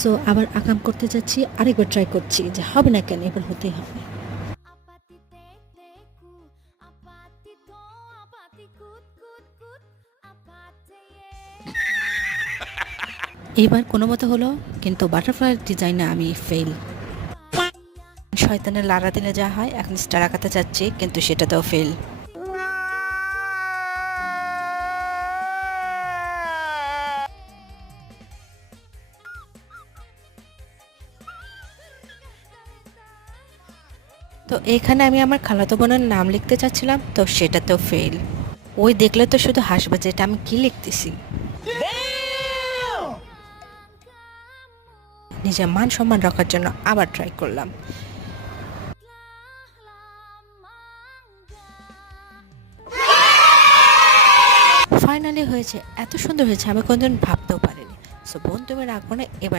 So আবার আকাম করতে যাচ্ছি, আরেকবার ট্রাই করছি যে হবে না কেন, এবার হতেই হবে। এইবার কোনো মতো হলো, কিন্তু বাটারফ্লাই ডিজাইনে আমি ফেল। শয়তানের লাড়া দিলে যা হয়, এখন স্টার আঁকাতে চাচ্ছি কিন্তু সেটাতেও ফেল। তো এখানে আমি আমার খালাতো বোনের নাম লিখতে চাচ্ছিলাম, তো সেটাতেও ফেল। ওই দেখলে তো শুধু হাসবে যে এটা আমি কি লিখতেছি। নিজের মান সম্মান রাখার জন্য আবার ট্রাই করলাম। ফাইনালি হয়েছে, এত সুন্দর হয়েছে আমি কোনদিন ভাবতেও পারিনি। সো বোন তুমি রাখবো না, এবার